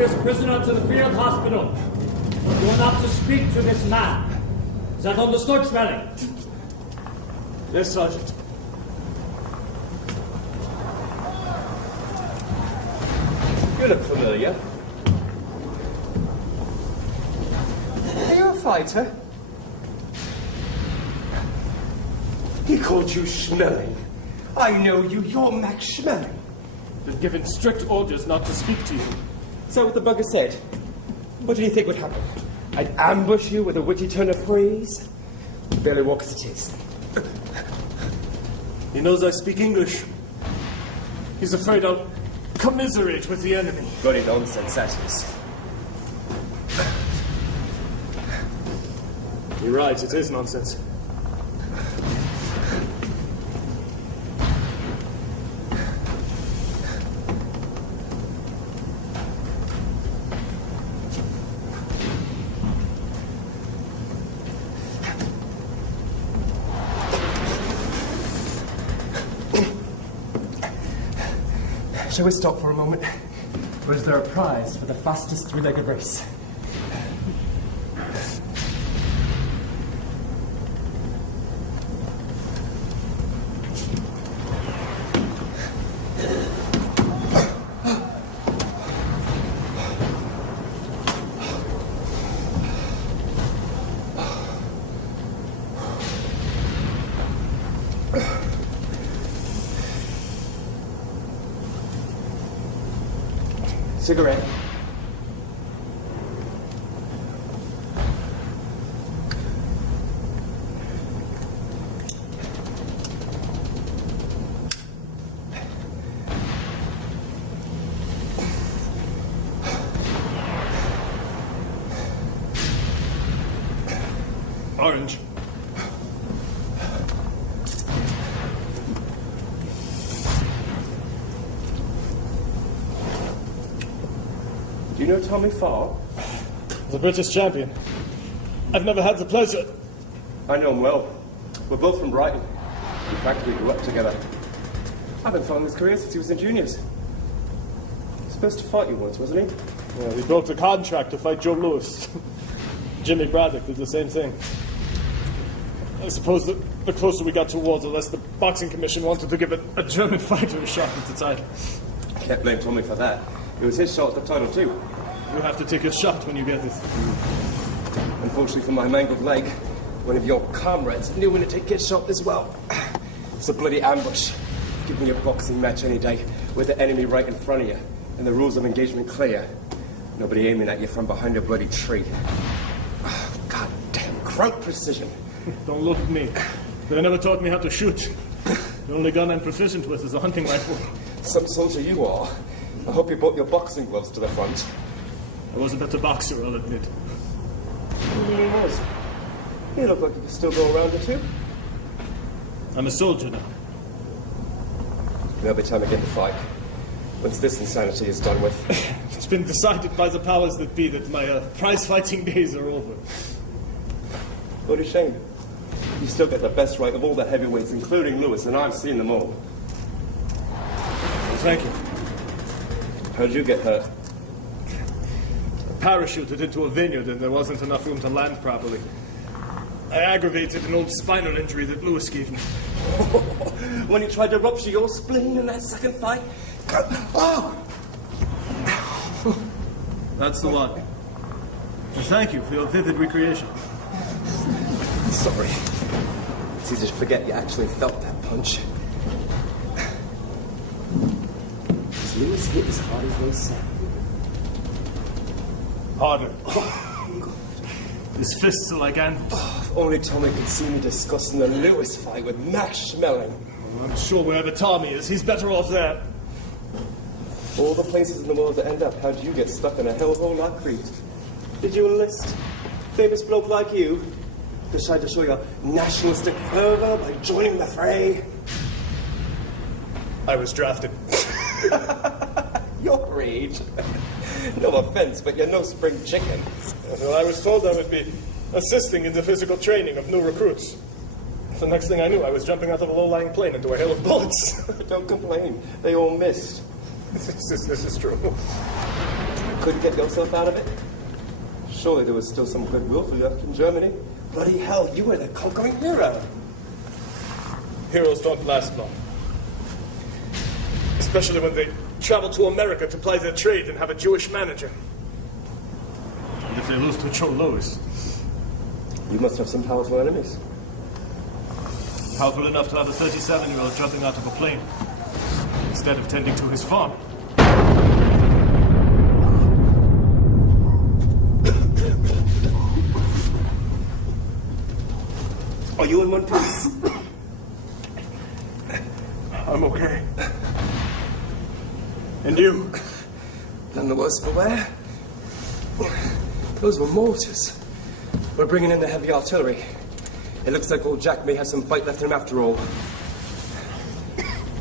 this prisoner to the field hospital. But you are not to speak to this man. Is that understood, Schmeling? Yes, Sergeant. You look familiar. Are you a fighter? He called you Schmeling. I know you. You're Max Schmeling. Been given strict orders not to speak to you. Is that what the bugger said? What did you think would happen? I'd ambush you with a witty turn of phrase? Barely walk as it is. He knows I speak English. He's afraid I'll commiserate with the enemy. Bloody nonsense, that is. You're right, it is nonsense. Shall we stop for a moment? Or is there a prize for the fastest three-legged race? Cigarette. Orange. Do you know Tommy Farr? The British champion. I've never had the pleasure. I know him well. We're both from Brighton. We practically grew up together. I've been following his career since he was in juniors. He was supposed to fight you once, wasn't he? Yeah, we broke the contract to fight Joe Lewis. Jimmy Braddock did the same thing. I suppose that the closer we got to war, the less the boxing commission wanted to give a German fighter a shot at the title. I can't blame Tommy for that. It was his shot at the title, too. You have to take your shot when you get it. Unfortunately for my mangled leg, one of your comrades knew when to take his shot as well. It's a bloody ambush. Give me a boxing match any day with the enemy right in front of you and the rules of engagement clear. Nobody aiming at you from behind a bloody tree. Oh, goddamn crunk precision. Don't look at me. They never taught me how to shoot. The only gun I'm proficient with is a hunting rifle. Some soldier you are. I hope you brought your boxing gloves to the front. I was a better boxer, I'll admit. You really was. You look like you could still go around it too. I'm a soldier now. There'll be time to get the fight. Once this insanity is done with. It's been decided by the powers that be that my prize-fighting days are over. What a shame. You still get the best right of all the heavyweights, including Lewis, and I've seen them all. Thank you. How did you get hurt? Parachuted into a vineyard and there wasn't enough room to land properly. I aggravated an old spinal injury that Lewis gave me. When he tried to rupture your spleen in that second fight? Oh! That's the one. And thank you for your vivid recreation. Sorry. It's easy to forget you actually felt that punch. Does Lewis hit as hard as they say? Harder. His fists are like anvils. Oh, if only Tommy could see me discussing the Lewis fight with Max Schmeling. I'm sure wherever Tommy is, he's better off there. All the places in the world to end up, how'd you get stuck in a hellhole like Crete? Did you enlist? Famous bloke like you decide to show your nationalistic fervor by joining the fray? I was drafted. Your age. No offense, but you're no spring chicken. Well, I was told I would be assisting in the physical training of new recruits. The next thing I knew, I was jumping out of a low-lying plane into a hail of bullets. Don't complain. They all missed. This is true. Couldn't get yourself out of it? Surely there was still some goodwill for left in Germany. Bloody hell, you were the conquering hero. Heroes don't last long. Especially when they travel to America to ply their trade and have a Jewish manager. And if they lose to Joe Louis. You must have some powerful enemies. Powerful enough to have a 37-year-old jumping out of a plane instead of tending to his farm. Are you in one piece? I'm okay. And you? None the worse for wear. Those were mortars. We're bringing in the heavy artillery. It looks like old Jack may have some fight left in him after all.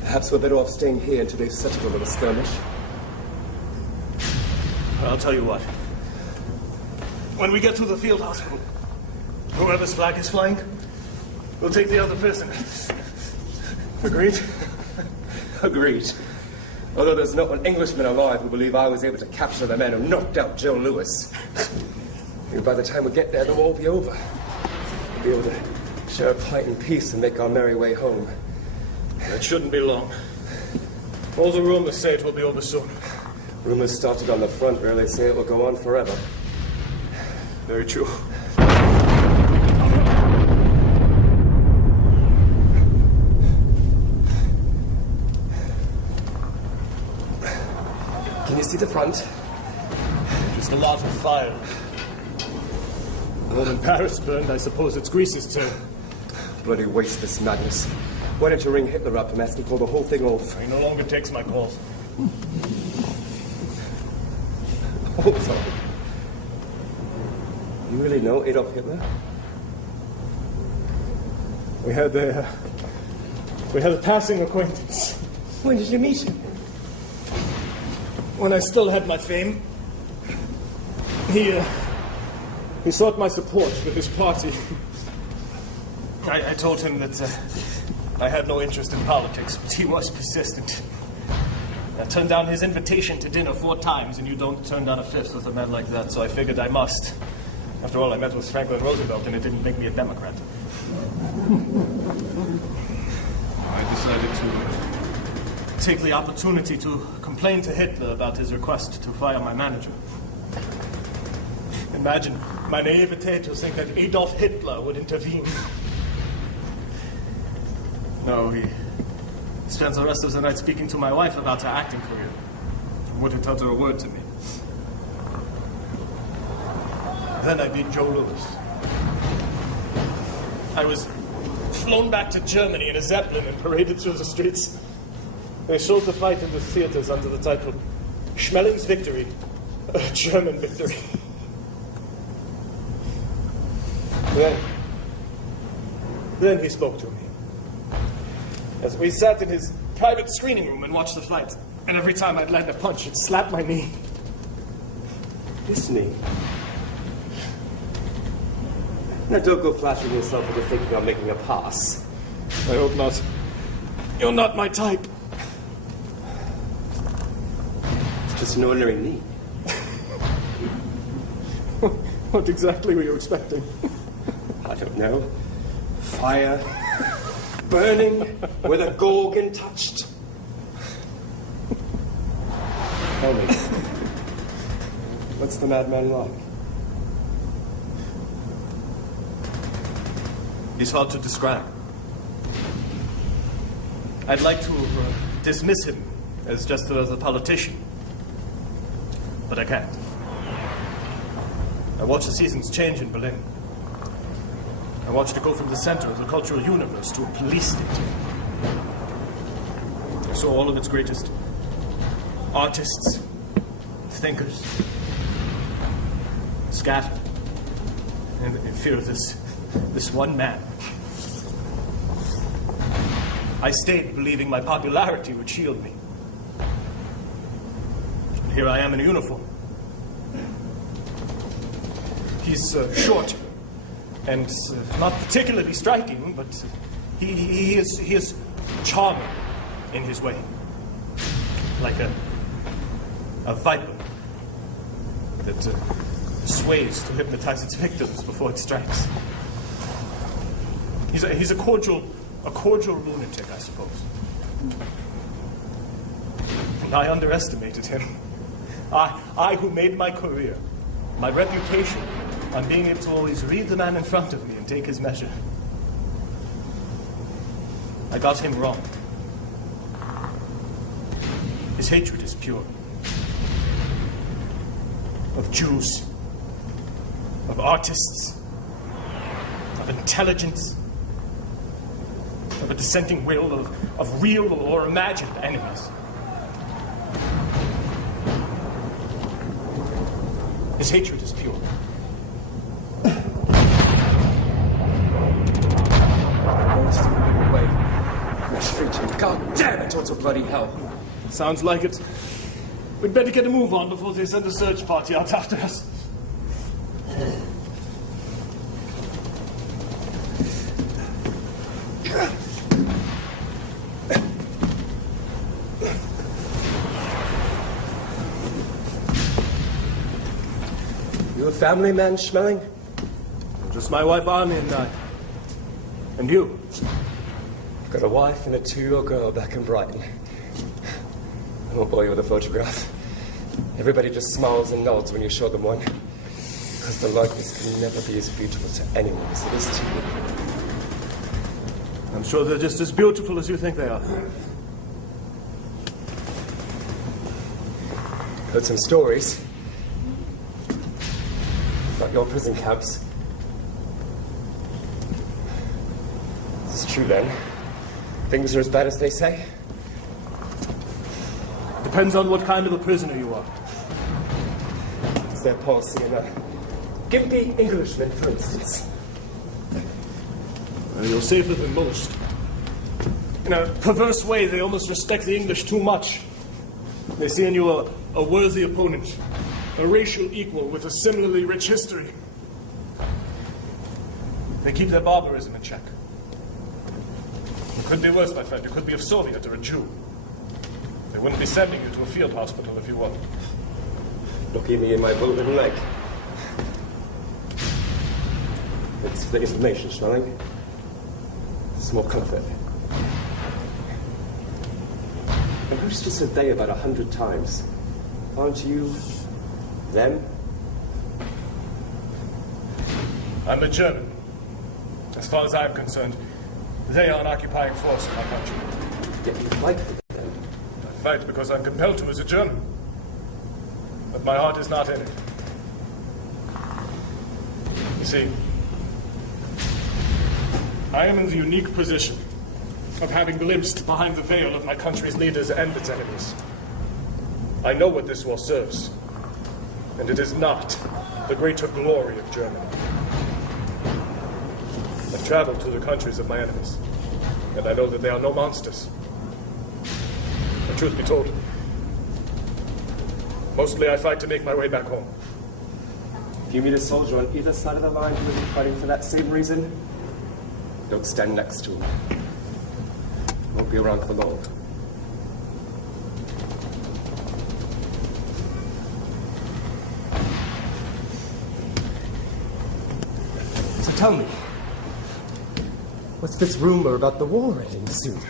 Perhaps we're better off staying here until they've settled a little skirmish. I'll tell you what. When we get to the field hospital, whoever's flag is flying, we'll take the other prisoner. Agreed? Agreed. Although there's not an Englishman alive who believe I was able to capture the man who knocked out Joe Louis. Maybe by the time we get there, they'll all be over. We'll be able to share a pint in peace and make our merry way home. That shouldn't be long. All the rumors say it will be over soon. Rumors started on the front rarely say it will go on forever. Very true. Can you see the front? Just a lot of fire. Well, when Paris burned, I suppose it's Greece's turn. Bloody waste this madness. Why don't you ring Hitler up and ask him to call the whole thing off? He no longer takes my calls. Oh, sorry. You really know Adolf Hitler? We had a passing acquaintance. When did you meet him? When I still had my fame, he sought my support for his party. I told him that I had no interest in politics, but he was persistent. I turned down his invitation to dinner 4 times, and you don't turn down a 5th with a man like that, so I figured I must. After all, I met with Franklin Roosevelt, and it didn't make me a Democrat. I decided to take the opportunity to complain to Hitler about his request to fire my manager. Imagine my naivete to think that Adolf Hitler would intervene. No, he spends the rest of the night speaking to my wife about her acting career. He wouldn't utter a word to me. Then I beat Joe Louis. I was flown back to Germany in a Zeppelin and paraded through the streets. They showed the fight in the theaters under the title Schmelling's Victory, a German victory. Then he spoke to me. As we sat in his private screening room and watched the fight, and every time I'd land a punch, he'd slap my knee. This knee? Now don't go flashing yourself into thinking I'm making a pass. I hope not. You're not my type. It's just an ordinary knee. What exactly were you expecting? I don't know. Fire. Burning. With a gorgon touched. Tell me. What's the madman like? He's hard to describe. I'd like to dismiss him as just another politician, but I can't. I watched the seasons change in Berlin. I watched it go from the center of the cultural universe to a police state. I saw all of its greatest artists, thinkers, scattered in fear of this one man. I stayed believing my popularity would shield me. And here I am in a uniform. He's short and not particularly striking, but he is charming in his way, like a viper that sways to hypnotize its victims before it strikes. He's a cordial lunatic, I suppose. And I underestimated him. I who made my career, my reputation, on being able to always read the man in front of me and take his measure. I got him wrong. His hatred is pure. Of Jews, of artists, of intelligence, of a dissenting will, of real or imagined enemies. His hatred is pure. God damn it, what's a bloody hell? Sounds like it. We'd better get a move on before they send a search party out after us. You a family man, Schmeling? Just my wife Arnie and I. And you? Got a wife and a 2-year-old girl back in Brighton. I won't bore you with a photograph. Everybody just smiles and nods when you show them one. Because the likeness can never be as beautiful to anyone as it is to you. I'm sure they're just as beautiful as you think they are. Heard some stories about your prison camps. It's true then. Things are as bad as they say. Depends on what kind of a prisoner you are. It's their policy in a gimpy Englishman, for instance. Well, you're safer than most. In a perverse way, they almost respect the English too much. They see in you a worthy opponent, a racial equal with a similarly rich history. They keep their barbarism in check. It could be worse, my friend. You could be a Soviet or a Jew. They wouldn't be sending you to a field hospital if you were. Look at me in my broken leg. It's for the information, Schmeling. Small comfort. I've heard you said they about 100 times. Aren't you them? I'm a German. As far as I'm concerned, they are an occupying force in my country. Yet you fight for them. I fight because I'm compelled to as a German. But my heart is not in it. You see, I am in the unique position of having glimpsed behind the veil of my country's leaders and its enemies. I know what this war serves, and it is not the greater glory of Germany. I've traveled to the countries of my enemies, and I know that they are no monsters. The truth be told, mostly I fight to make my way back home. If you meet a soldier on either side of the line who isn't fighting for that same reason, don't stand next to him. Won't be around for long. So tell me, what's this rumor about the war ending soon?